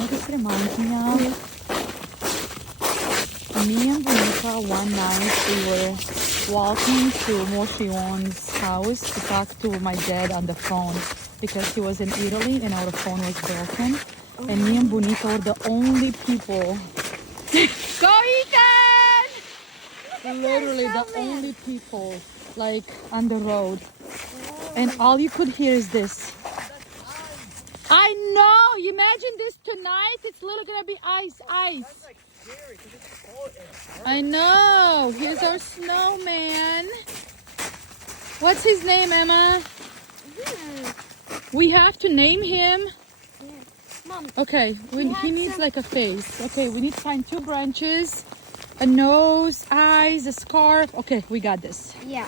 know what this reminds me of? Me and Bonica, one night we were walking to Moshe On's house to talk to my dad on the phone because he was in Italy and our phone was broken. And me and Bonica were the only people. Go Ethan! Literally the only people like on the road. And all you could hear is this. I know! Imagine this tonight. It's literally gonna be ice. I know. Here's our snowman. What's his name, Emma? We have to name him. Mom. Okay, he needs like a face. Okay, we need to find 2 branches, a nose, eyes, a scarf. Okay, we got this. Yeah.